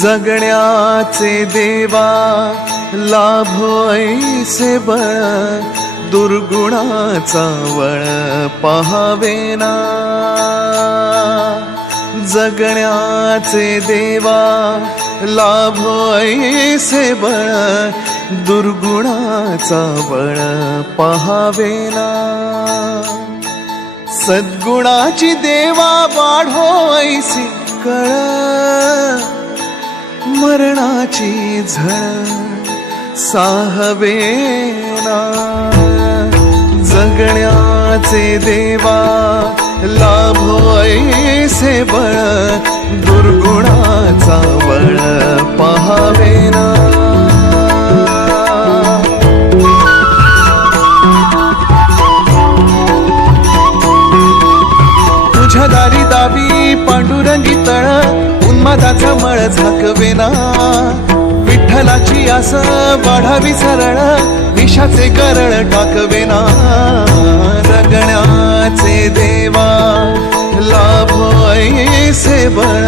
जगण्याचे देवा लाभो ऐसे बळ, दुर्गुणाचा वळ पहावेना। जगण्याचे देवा लाभो ऐसे बळ, दुर्गुणाचा बळ पहावेना। सद्गुणाची देवा वाढो ऐसी कळ, मरणाची झळ साहवेना। जगण्याचे देवा लाभो ऐसे बळ, दुर्गुणाचा बळ पहावेना। तुझ्या दारी दावी पांडुरंगी तळ, उन्मादाचा मळ झाकवेना। विठ्ठलाची आस वाढावी सरळ, विषाचे करळ टाकवेना। जगण्याचे देवा लाभो ऐसे बळ,